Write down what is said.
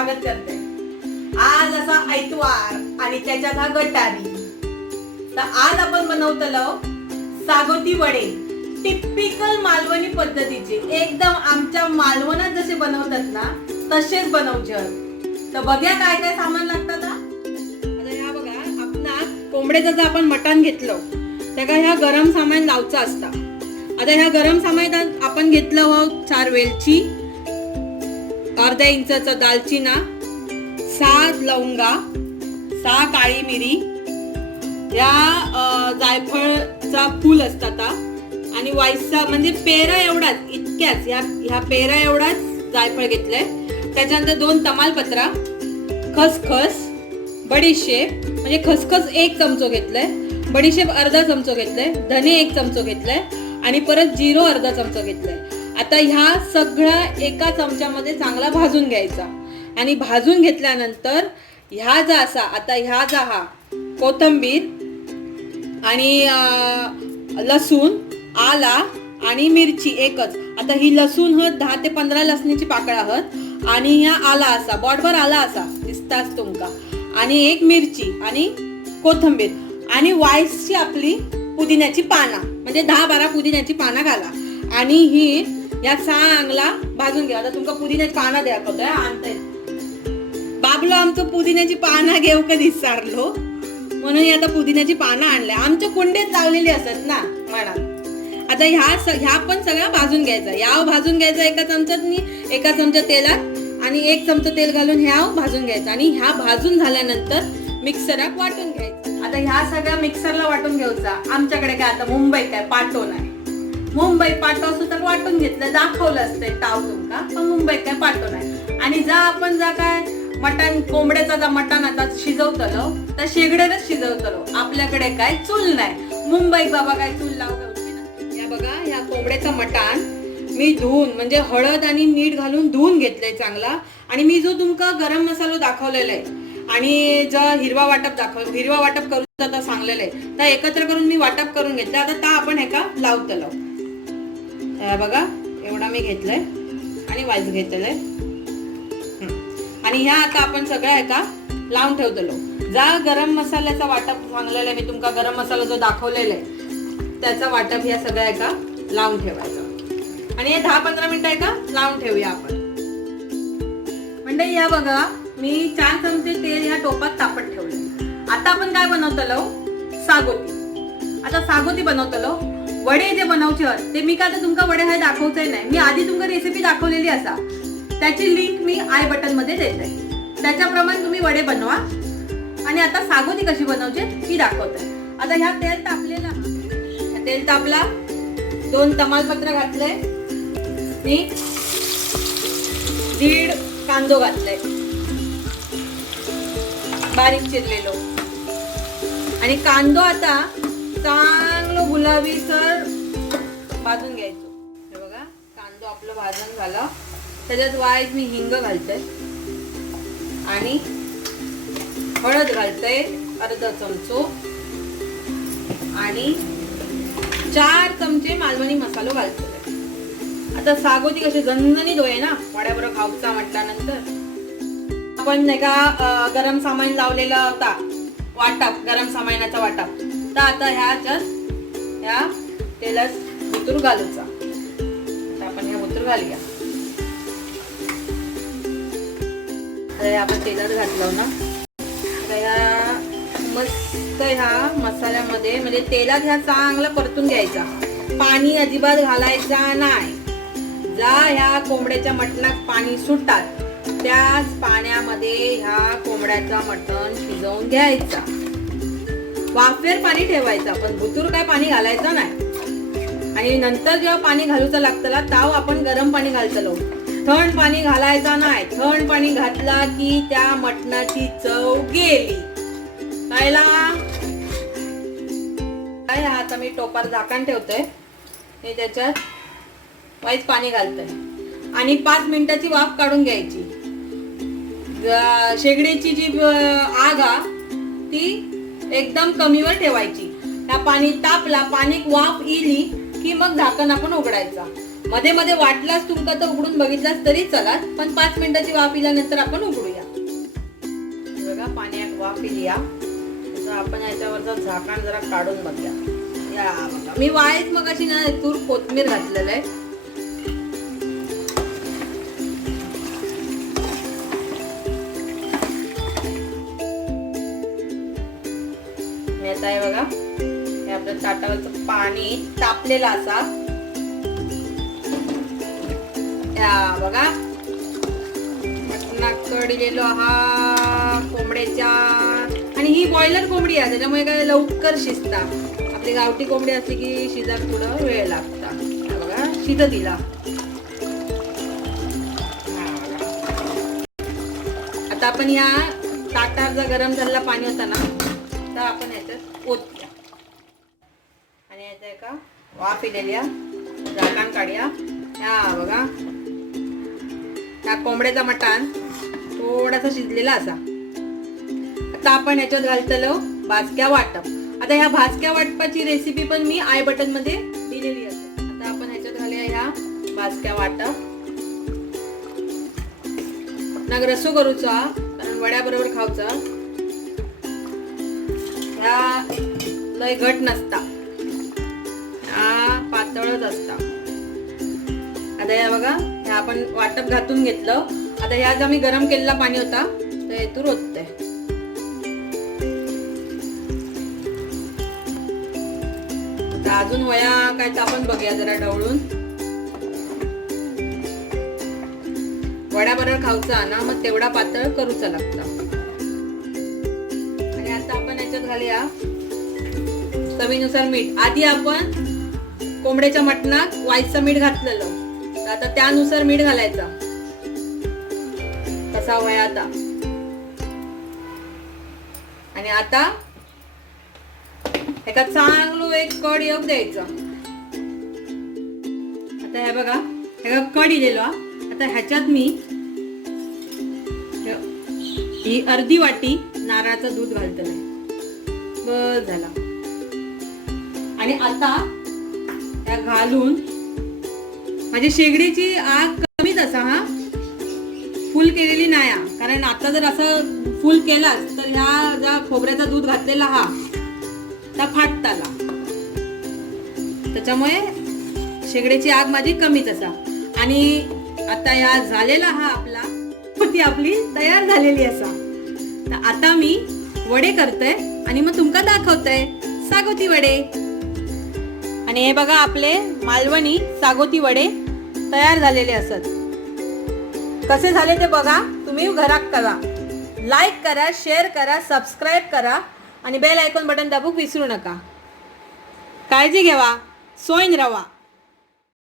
स्वागत करते। आज असा ऐतवार आणि त्याच्यात हा गटारी। तर आज आपण बनवतलो सागोती वडे, टिपिकल मालवणी पद्धतीचे, एकदम आमच्या मालवणात जसे बनवतात ना तसेच बनवचे। तर बघूया काय काय सामान लागतात। आता ह्या बघा, आपण कोंबड्याचं जर आपण मटण घेतलं त्याला ह्या गरम सामान लावचं असता। आता ह्या गरम सामानात आपण घेतलं 4 वेलची, अर्धा इंचाचा दालचिना, 7 लवंगा, 6 काळी मिरी, या जायफळचा फूल असतात आणि वायसा म्हणजे पेरा एवढाच, इतक्याच ह्या पेरा एवढाच जायफळ घेतलंय। त्याच्यानंतर 2 तमालपत्रा, खसखस, बडीशेप म्हणजे खसखस 1 चमचो घेतलंय, बडीशेप अर्धा चमचो घेतलंय, धने 1 चमचो घेतलंय आणि परत जिरो अर्धा चमचो घेतलंय। आता ह्या सगळ्या एका चमच्यामध्ये चांगला भाजून घ्यायचा आणि भाजून घेतल्यानंतर ह्या जा असा आता ह्या जा हा कोथिंबीर आणि लसूण, आला आणि मिरची एकच। आता ही लसूण 10 ते 15 लसणीची पाकळ्या आहेत आणि ह्या आला असा बोटभर आला असा दिसताच तुमका, आणि 1 मिरची आणि कोथिंबीर आणि वायसची आपली पुदिन्याची पानं म्हणजे 10-12 पुदिन्याची पानं घाला आणि ही या चांगला भाजून घ्या। आता तुमका पुदिन्याची पानं द्या कळतोय आणते बाबलो, आमचं पुदिन्याची पानं घेऊ कधी विसरलो म्हणून आता पुदिन्याची पानं आणल्या, आमच्या कुंडीत लावलेली असतात ना म्हणा। आता ह्या पण सगळ्या भाजून घ्यायचा, याव भाजून घ्यायचा एका चमच्यात, एका चमचा तेलात आणि 1 चमचा तेल घालून ह्याव भाजून घ्यायचा आणि ह्या भाजून झाल्यानंतर मिक्सरात वाटून घ्यायचं। आता ह्या सगळ्या मिक्सरला वाटून घ्यायचा। आमच्याकडे काय आता मुंबई काय पाटो नाही, मुंबई पाटो असं तर वाटून घेतलं दाखवलं असतंय ताव तुमका, पण मुंबई काय पाटो नाही। आणि आपण काय मटण कोंबड्याचा जा मटण आता शिजवतलो तर शेगड्यावरच शिजवतलो, आपल्याकडे काय चूल नाही। मुंबई बाबा काय चूल लावली ना। या बघा, ह्या कोंबड्याचं मटण मी धुवून म्हणजे हळद आणि मीठ घालून धुवून घेतलंय चांगला, आणि मी जो तुमका गरम मसाला दाखवलेला आहे आणि जो हिरवा वाटप करून आता सांगलेलं आहे तर एकत्र करून मी वाटप करून घेतलं। आता आपण हे का लावतलो बघा, एवढा मी घेतलंय आणि वाईज घेतलंय आणि ह्या आता आपण सगळ्या एका लावून ठेवतलो। जा गरम मसाल्याचा वाटप सांगलेला आहे मी तुमका, गरम मसाला जो दाखवलेला आहे त्याचा वाटप ह्या सगळ्या एका लावून ठेवायचा आणि हे 10-15 मिनिटं एका लावून ठेवूया आपण। म्हणजे या बघा, मी 4 चमचे तेल ह्या टोपात तापत ठेवले। आता आपण काय बनवतलो सागोती। आता सागोती बनवतलो वडे जे बनवचे ते मी काय आता तुमका वडे हे दाखवतोय नाही, मी आधी तुमका रेसिपी दाखवलेली असा, त्याची लिंक मी आय बटन मध्ये देते, त्याच्याप्रमाणे तुम्ही वडे बनवा। आणि आता सागोती कशी बनवते ती दाखवते। आता ह्या तेल तापलेला, तेल तापला, 2 तमालपत्र घातले, मी 1.5 कांदो घातले बारीक चिरलेलो, आणि कांदो आता चांगलं गुलाबी सर भाजून घ्यायचो। हे बघा, कांदो आपलं भाजून झाला, त्याच्यात वाईज मी हिंग घालते आणि हळद घालते अर्धा चमचो आणि 4 चमचे मालवणी मसालो घालते। आता सागोती कशी झणझणीत होय ना वड्याबरोबर खाऊचा म्हटल्यानंतर आपण नाही का गरम सामान लावलेला होता वाटप, गरम सामानाचा वाटप, तर आता ह्या तेलात बुतूर घालूचा। आता आपण ह्या बुतूर घालूया, आपण तेलात घातलं ना, ह्या मस्त ह्या मसाल्यामध्ये म्हणजे तेलात ह्या चांगला परतून घ्यायचा, पाणी अजिबात घालायचा नाही। जा ह्या कोंबड्याच्या मटणात पाणी सुटतात त्याच पाण्यामध्ये ह्या कोंबड्याचा मटण शिजवून घ्यायचा, वाफेर पाणी ठेवायचं, पण बुतूर काय पाणी घालायचं नाही। आणि नंतर जेव्हा पाणी घालूचं लागतं ताव आपण गरम पाणी घालतलो, थंड पाणी घालायचा नाही। थंड पाणी घातला की त्या मटणाची चव गेली खायला। काय आता मी टोपार झाकण ठेवतोय, मी त्याच्यात वाईच पाणी घालतोय आणि 5 मिनिटाची वाफ काढून घ्यायची। शेगडीची जी आग ती एकदम कमीवर ठेवायची। त्या पाणी तापला, पाणी वाफ इली की मग झाकण आपण उघडायचा। मध्ये मध्ये वाटलाच तुमका तर उघडून बघितलास तरी चला, पण 5 मिनिटाची वाफ इल्यानंतर आपण उघडूया। बघा पाण्यात वाफ येईल या. तर आपण याच्यावरचं झाकण जरा काढून बघूया. या बघा मी वायच मग अशी ना तूर कोथमीर घातलेलं आहे. आता आहे बघा हे आपल्या ताटावरचं पाणी तापलेलं असा. या बघा कडलेलो हा कोंबड्याच्या. आणि ही बॉयलर कोंबडी आहे त्याच्यामुळे काय लवकर शिजता. आपली गावठी कोंबडी असली की शिजाक थोडं वेळ लागता. बघा शिजत दिला. आता आपण या ताटात जर गरम झालेला पाणी होता ना तर आपण याच्यात ओतूया. आणि याचा एका वाफ येलेल्या झाकण काढूया. या बघा त्या कोंबड्याचा मटण थोडासा शिजलेला असा. आता आपण याच्यात घालतलो भाजक्या वाटप. आता ह्या भाजक्या वाटपाची रेसिपी पण मी आय बटन मध्ये दिलेली असते. आता आपण ह्याच्यात घालूया ह्या भाजक्या वाटप. नाग रसो करूचा कारण वड्या बरोबर खाऊचा. ह्या लय घट नसता, ह्या पातळच असता. आता या बघा ह्या आपण वाटप घातून घेतलं. आता ह्या मी गरम केलेला पाणी होता तर हेतून ओतते. अजून वया काय तर आपण बघूया जरा ढवळून. वड्या बरोबर खाऊचा ना मग तेवढा पातळ करूचा लागता. आणि आता आपण याच्यात घालूया चवीनुसार मीठ. आधी आपण कोंबड्याच्या मटणात वाईचं मीठ घातलेलं तर आता त्यानुसार मीठ घालायचा. कसा वया आता. आणि आता एका चांगलं एक कड योग द्यायचं. आता हे बघा हे कड दिलेलो. आता ह्याच्यात मी ही अर्धी वाटी नारळाचं दूध घालतोय. बस झाला. आणि आता त्या घालून माझी शेगडीची आग कमीच असा. हा फुल केलेली नाही कारण आता जर असं फुल केलास तर ह्या ज्या खोबऱ्याचा दूध घातलेला हा त्या फाटताला. त्याच्यामुळे शेगडीची आग माझी कमीच असा. आणि आता ह्या झालेला हा आपला ती आपली तयार झालेली असा. तर आता मी वडे करतोय आणि मग तुमका दाखवतोय सागोती वडे. आणि हे बघा आपले मालवणी सागोती वडे तयार झालेले असत. कसे झाले ते बघा तुम्ही घरात करा. लाईक करा, शेअर करा, सबस्क्राईब करा आणि बेल आयकॉन बटन दाबूक विसरू नका. काळजी घ्यावा. सोयन रवा.